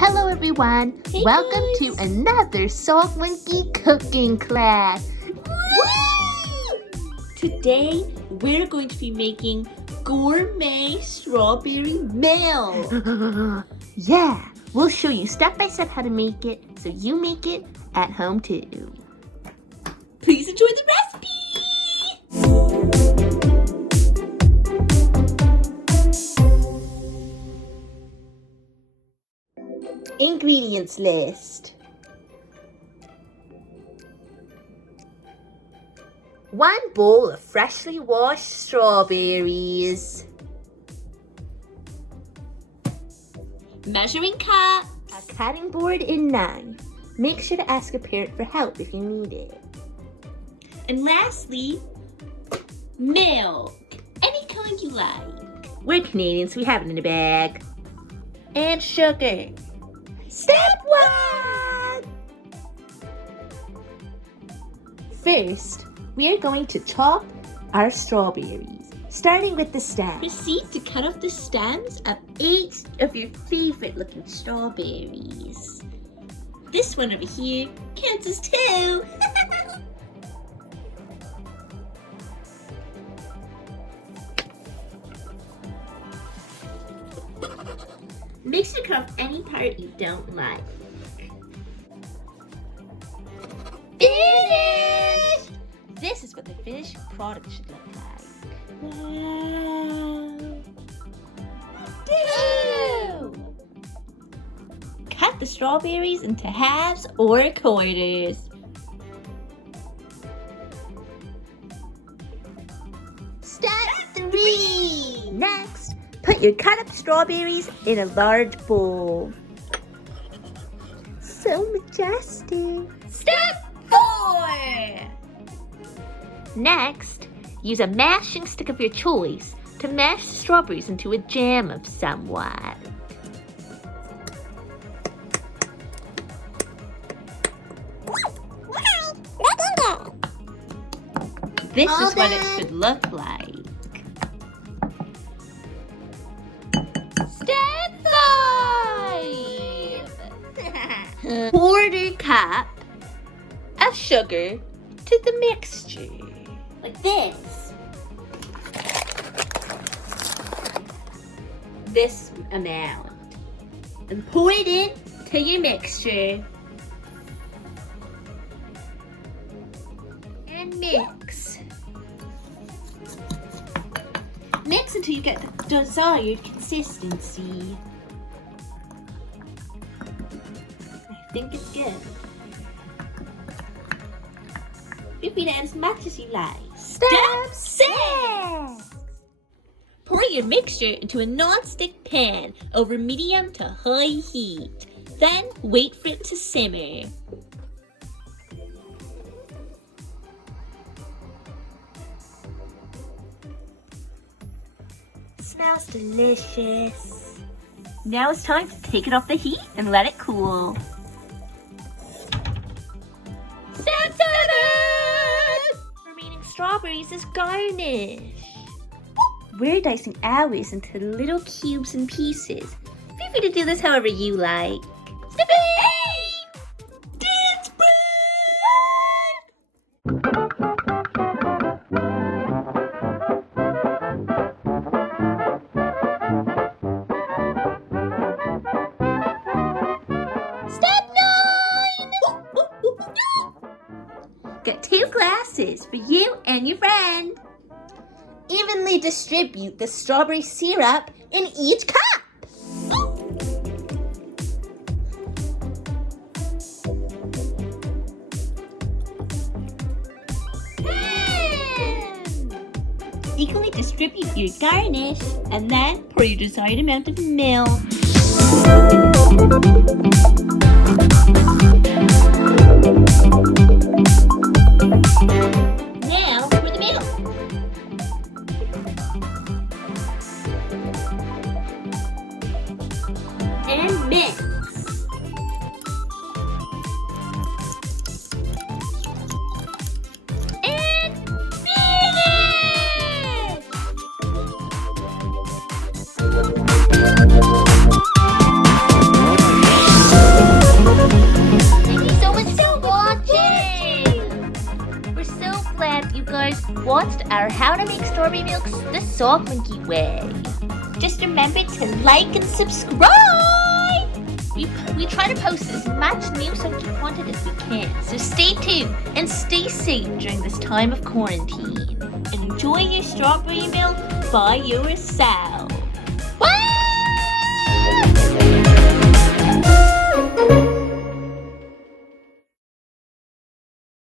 Hello everyone, Hey welcome guys. to another Salt Monkey cooking class. Today we're going to be making gourmet strawberry milk. Yeah, we'll show you step by step how to make it so you make it at home too. Please enjoy the recipe. Ingredients list. 1 bowl of freshly washed strawberries. Measuring cup. A cutting board and knife. Make sure to ask a parent for help if you need it. And lastly, milk. Any kind you like. We're Canadians, so we have it in a bag. And sugar. Step 1! First, we are going to chop our strawberries, starting with the stem. Proceed to cut off the stems of 8 of your favorite looking strawberries. this one over here. Counts as 2. Make sure to cut off any part you don't like. Finish! This is what the finished product should look like. Wow. Cut the strawberries into halves or quarters. Step 3! Next, put your cut up strawberries in a large bowl. So majestic. Step 4! Next, use a mashing stick of your choice to mash the strawberries into a jam of somewhat. This is what it should look like. Step 5! Quarter cup of sugar to the mixture. Like this. This amount. And pour it into your mixture. And mix. Mix until you get the desired consistency. I think it's good. Repeat it as much as you like. Step 6! Pour your mixture into a non-stick pan over medium to high heat. Then wait for it to simmer. Smells delicious. Now it's time to take it off the heat and let it cool. Step 7! Remaining strawberries as garnish. We're dicing ours into little cubes and pieces. Feel free to do this however you like. Step 8! Dance break! Step 9! Got 2 glasses for you and your friend. Evenly distribute the strawberry syrup in each cup. Equally distribute your garnish and then pour your desired amount of milk. Now for the milk. And mix. And finish! post our how to make strawberry milks the soft monkey way. Just remember to like and subscribe! We try to post as much new subject content as we can, so stay tuned and stay safe during this time of quarantine. Enjoy your strawberry milk by yourself.